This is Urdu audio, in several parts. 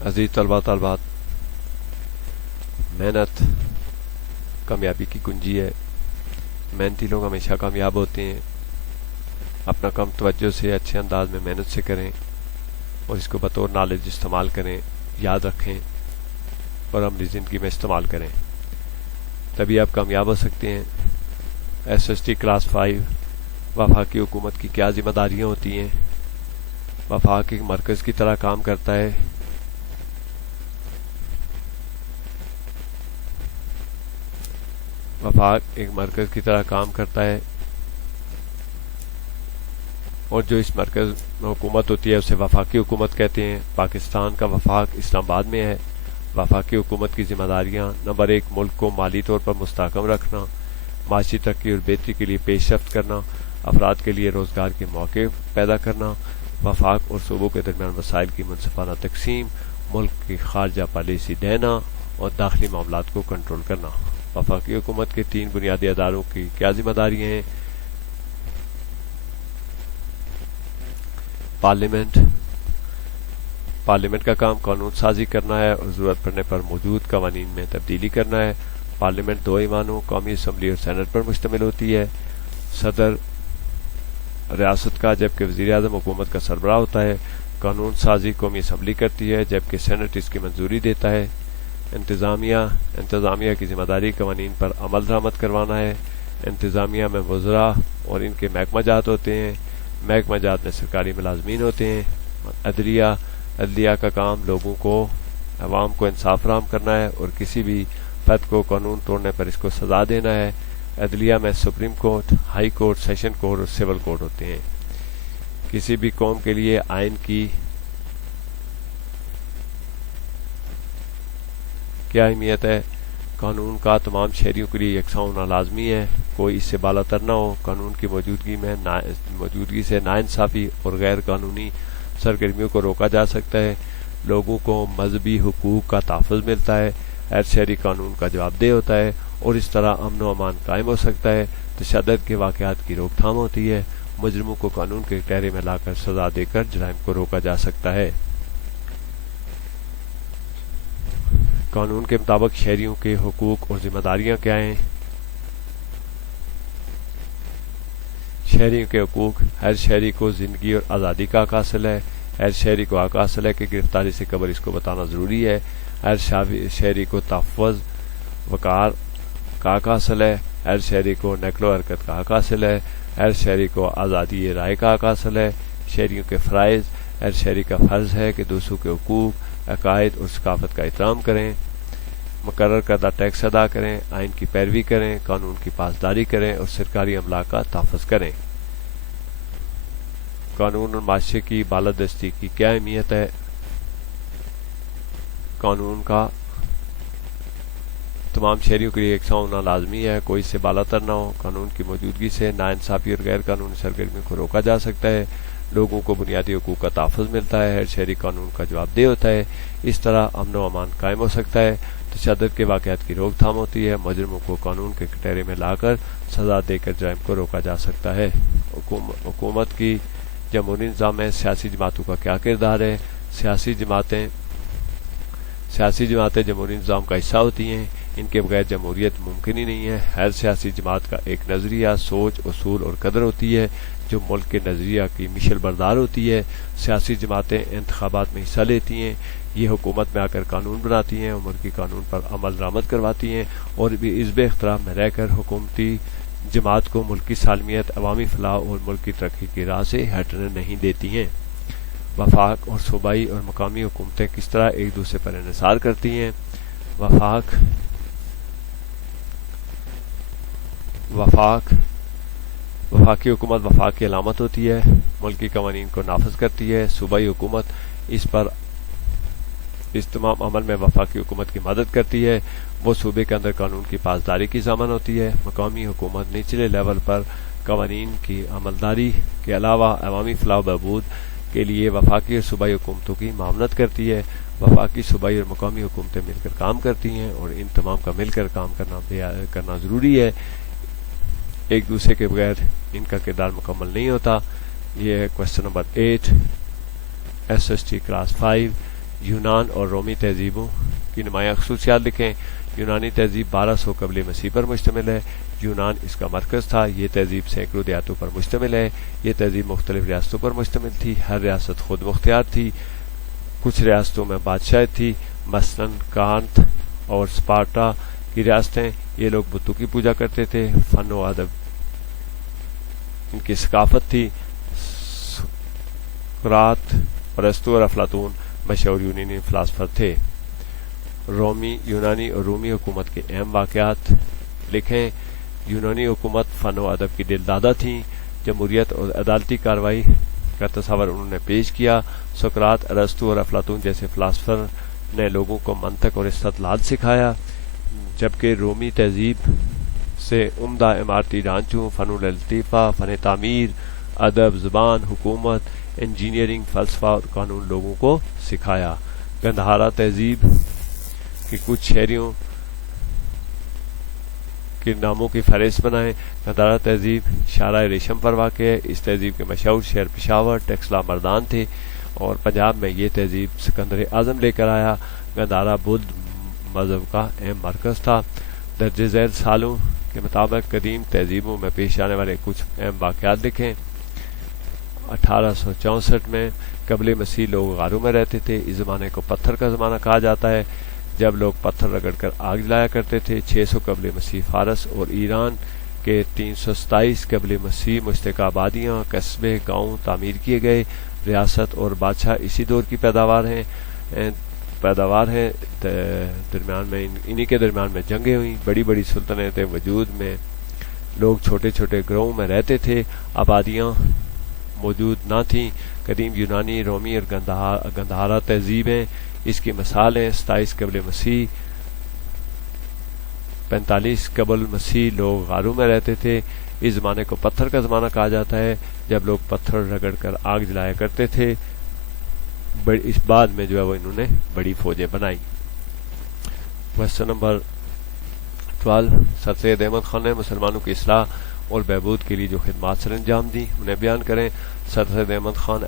عزیز طلباء طالبات، محنت کامیابی کی کنجی ہے۔ محنتی لوگ ہمیشہ کامیاب ہوتے ہیں۔ اپنا کام توجہ سے اچھے انداز میں محنت سے کریں اور اس کو بطور نالج استعمال کریں، یاد رکھیں اور اپنی زندگی میں استعمال کریں، تبھی آپ کامیاب ہو سکتے ہیں۔ SST کلاس 5 وفاقی حکومت کی کیا ذمہ داریاں ہوتی ہیں؟ وفاق ایک مرکز کی طرح کام کرتا ہے۔ وفاق ایک مرکز کی طرح کام کرتا ہے اور جو اس مرکز میں حکومت ہوتی ہے اسے وفاقی حکومت کہتے ہیں۔ پاکستان کا وفاق اسلام آباد میں ہے۔ وفاقی حکومت کی ذمہ داریاں: نمبر 1، ملک کو مالی طور پر مستحکم رکھنا، معاشی ترقی اور بہتری کے لیے پیش رفت کرنا، افراد کے لیے روزگار کے مواقع پیدا کرنا، وفاق اور صوبوں کے درمیان وسائل کی منصفانہ تقسیم، ملک کی خارجہ پالیسی دینا اور داخلی معاملات کو کنٹرول کرنا۔ وفاقی حکومت کے 3 بنیادی اداروں کی کیا ذمہ داریاں ہیں؟ پارلیمنٹ کا کام قانون سازی کرنا ہے اور ضرورت پڑنے پر موجود قوانین میں تبدیلی کرنا ہے۔ پارلیمنٹ 2 ایوانوں، قومی اسمبلی اور سینٹ پر مشتمل ہوتی ہے۔ صدر ریاست کا جبکہ وزیر اعظم حکومت کا سربراہ ہوتا ہے۔ قانون سازی قومی اسمبلی کرتی ہے جبکہ سینٹ اس کی منظوری دیتا ہے۔ انتظامیہ کی ذمہ داری قوانین پر عمل درآمد کروانا ہے۔ انتظامیہ میں وزراء اور ان کے محکمہ جات ہوتے ہیں۔ محکمہ جات میں سرکاری ملازمین ہوتے ہیں۔ عدلیہ کا کام لوگوں کو، عوام کو انصاف فراہم کرنا ہے اور کسی بھی فرد کو قانون توڑنے پر اس کو سزا دینا ہے۔ عدلیہ میں supreme court, high court, session court اور سول کورٹ ہوتے ہیں۔ کسی بھی قوم کے لیے آئین کی کیا اہمیت ہے؟ قانون کا تمام شہریوں کے لیے یکساں ہونا لازمی ہے، کوئی اس سے بالا تر نہ ہو۔ قانون کی موجودگی سے ناانصافی اور غیر قانونی سرگرمیوں کو روکا جا سکتا ہے۔ لوگوں کو مذہبی حقوق کا تحفظ ملتا ہے۔ ہر شہری قانون کا جواب دہ ہوتا ہے اور اس طرح امن و امان قائم ہو سکتا ہے۔ تشدد کے واقعات کی روک تھام ہوتی ہے۔ مجرموں کو قانون کے دائرے میں لا کر سزا دے کر جرائم کو روکا جا سکتا ہے۔ قانون کے مطابق شہریوں کے حقوق اور ذمہ داریاں کیا ہیں؟ شہریوں کے حقوق: ہر شہری کو زندگی اور آزادی کا حق حاصل ہے۔ ہر شہری کو حق حاصل ہے کہ گرفتاری سے قبل اس کو بتانا ضروری ہے۔ ہر شہری کو تحفظ وقار کا حق حاصل ہے۔ ہر شہری کو نقل و حرکت کا حق حاصل ہے۔ ہر شہری کو آزادی رائے کا حق حاصل ہے۔ شہریوں کے فرائض: ہر شہری کا فرض ہے کہ دوسروں کے حقوق، عقائد اور ثقافت کا احترام کریں، مقرر کردہ ٹیکس ادا کریں، آئین کی پیروی کریں، قانون کی پاسداری کریں اور سرکاری املاک کا تحفظ کریں۔ قانون اور معاشرے کی بالادستی کی کیا اہمیت ہے؟ قانون کا تمام شہریوں کے لیے یکساں ہونا لازمی ہے، کوئی اس سے بالا تر نہ ہو۔ قانون کی موجودگی سے ناانصافی اور غیر قانونی سرگرمیوں کو روکا جا سکتا ہے۔ لوگوں کو بنیادی حقوق کا تحفظ ملتا ہے۔ ہر شہری قانون کا جواب دہ ہوتا ہے۔ اس طرح امن و امان قائم ہو سکتا ہے۔ تشدد کے واقعات کی روک تھام ہوتی ہے۔ مجرموں کو قانون کے کٹہرے میں لا کر سزا دے کر جرائم کو روکا جا سکتا ہے۔ حکومت کی جمہوری نظام میں سیاسی جماعتوں کا کیا کردار ہے؟ سیاسی جماعتیں جمہوری نظام کا حصہ ہوتی ہیں۔ ان کے بغیر جمہوریت ممکن ہی نہیں ہے۔ ہر سیاسی جماعت کا ایک نظریہ، سوچ، اصول اور قدر ہوتی ہے جو ملک کے نظریہ کی مشل بردار ہوتی ہے۔ سیاسی جماعتیں انتخابات میں حصہ لیتی ہیں، یہ حکومت میں آ کر قانون بناتی ہیں اور ملکی قانون پر عمل درآمد کرواتی ہیں اور بھی حزب اختلاف میں رہ کر حکومتی جماعت کو ملکی سالمیت، عوامی فلاح اور ملکی ترقی کی راہ سے ہٹنے نہیں دیتی ہیں۔ وفاق اور صوبائی اور مقامی حکومتیں کس طرح ایک دوسرے پر انحصار کرتی ہیں؟ وفاقی حکومت وفاق کی علامت ہوتی ہے، ملکی قوانین کو نافذ کرتی ہے۔ صوبائی حکومت اس تمام عمل میں وفاقی حکومت کی مدد کرتی ہے، وہ صوبے کے اندر قانون کی پاسداری کی ضامن ہوتی ہے۔ مقامی حکومت نچلے لیول پر قوانین کی عملداری کے علاوہ عوامی فلاح و بہبود کے لیے وفاقی اور صوبائی حکومتوں کی معاونت کرتی ہے۔ وفاقی، صوبائی اور مقامی حکومتیں مل کر کام کرتی ہیں اور ان تمام کا مل کر کام کرنا ضروری ہے، ایک دوسرے کے بغیر ان کا کردار مکمل نہیں ہوتا۔ یہ ہے کوسچن نمبر 8 SST کلاس 5 یونان اور رومی تہذیبوں کی نمایاں خصوصیات لکھیں۔ یونانی تہذیب 1200 قبل مسیح پر مشتمل ہے۔ یونان اس کا مرکز تھا۔ یہ تہذیب سینکڑوں دیہاتوں پر مشتمل ہے۔ یہ تہذیب مختلف ریاستوں پر مشتمل تھی۔ ہر ریاست خود مختار تھی۔ کچھ ریاستوں میں بادشاہت تھی، مثلا کانت اور سپارٹا کی ریاستیں۔ یہ لوگ بتوں کی پوجا کرتے تھے۔ فن و ادب ان کی ثقافت تھی۔ سقراط، ارسطو اور افلاطون مشہور یونانی فلاسفر تھے۔ یونانی اور رومی حکومت کے اہم واقعات لکھیں۔ یونانی حکومت فن و ادب کی دل دادہ تھیں۔ جمہوریت اور عدالتی کارروائی کا تصور انہوں نے پیش کیا۔ سقراط، ارسطو اور افلاطون جیسے فلاسفر نے لوگوں کو منطق اور استدلال سکھایا، جبکہ رومی تہذیب سے عمدہ عمارتی ڈھانچوں، فن لطیفہ، فن تعمیر، ادب، زبان، حکومت، انجینئرنگ، فلسفہ اور قانون لوگوں کو سکھایا۔ گندھارا تہذیب کے کچھ شہریوں کے ناموں کی فہرست بنائیں۔ گندھارا تہذیب شاہراہ ریشم پر واقع ہے۔ اس تہذیب کے مشہور شہر پشاور، ٹیکسلا، مردان تھے، اور پنجاب میں یہ تہذیب سکندر اعظم لے کر آیا۔ گندھارا بدھ مذہب کا اہم مرکز تھا۔ درج ذیل سالوں کے مطابق قدیم تہذیبوں میں پیش آنے والے کچھ اہم واقعات لکھیں۔ 1864 میں قبل مسیح لوگ غاروں میں رہتے تھے۔ اس زمانے کو پتھر کا زمانہ کہا جاتا ہے، جب لوگ پتھر رگڑ کر آگ جلایا کرتے تھے۔ 600 قبل مسیح فارس اور ایران کے 327 قبل مسیح مشترکہ آبادیاں، قصبے، گاؤں تعمیر کیے گئے۔ ریاست اور بادشاہ اسی دور کی پیداوار ہیں۔ درمیان میں انہی کے درمیان میں جنگیں ہوئیں۔ بڑی بڑی سلطنتیں وجود میں، لوگ چھوٹے چھوٹے گروہوں میں رہتے تھے، آبادیاں موجود نہ تھیں۔ قدیم یونانی، رومی اور گندھارا تہذیبیں اس کی مثالیں۔ 27 قبل مسیح 45 قبل مسیح لوگ غاروں میں رہتے تھے۔ اس زمانے کو پتھر کا زمانہ کہا جاتا ہے، جب لوگ پتھر رگڑ کر آگ جلایا کرتے تھے۔ اس بعد میں جو ہے وہ انہوں نے بڑی فوجیں بنائی۔ کوسچن نمبر 12، سر سید احمد خان نے مسلمانوں کی اصلاح اور بہبود کے لیے جو خدمات سر انجام دی انہیں بیان کریں۔ سر سید احمد خان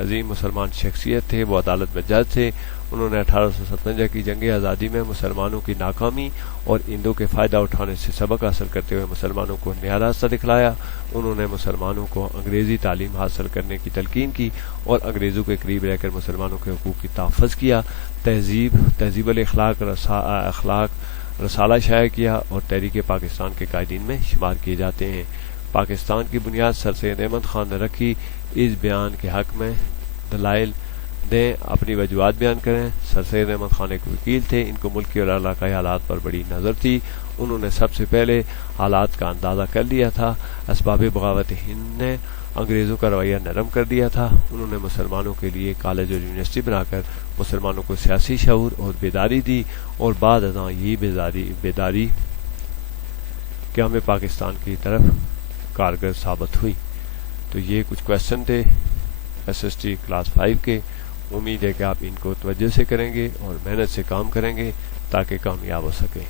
عظیم مسلمان شخصیت تھے۔ وہ عدالت میں جج تھے۔ انہوں نے 1857 کی جنگ آزادی میں مسلمانوں کی ناکامی اور ہندوؤں کے فائدہ اٹھانے سے سبق حاصل کرتے ہوئے مسلمانوں کو نیا راستہ دکھلایا۔ انہوں نے مسلمانوں کو انگریزی تعلیم حاصل کرنے کی تلقین کی اور انگریزوں کے قریب رہ کر مسلمانوں کے حقوق کی تحفظ کیا۔ تہذیب الاخلاق رسالہ شائع کیا اور تحریک پاکستان کے قائدین میں شمار کیے جاتے ہیں۔ پاکستان کی بنیاد سر سید احمد خان نے رکھی۔ اس بیان کے حق میں دلائل دیں، اپنی وجوہات بیان کریں۔ سر سید احمد خان ایک وکیل تھے۔ ان کو ملکی اور علاقائی حالات پر بڑی نظر تھی۔ انہوں نے سب سے پہلے حالات کا اندازہ کر لیا تھا۔ اسباب بغاوت ہند نے انگریزوں کا رویہ نرم کر دیا تھا۔ انہوں نے مسلمانوں کے لیے کالج اور یونیورسٹی بنا کر مسلمانوں کو سیاسی شعور اور بیداری دی، اور بعد ازاں یہ بیداری قیام پاکستان کی طرف کارگر ثابت ہوئی۔ تو یہ کچھ کویسچن تھے SST کلاس 5 کے۔ امید ہے کہ آپ ان کو توجہ سے کریں گے اور محنت سے کام کریں گے تاکہ کامیاب ہو سکیں۔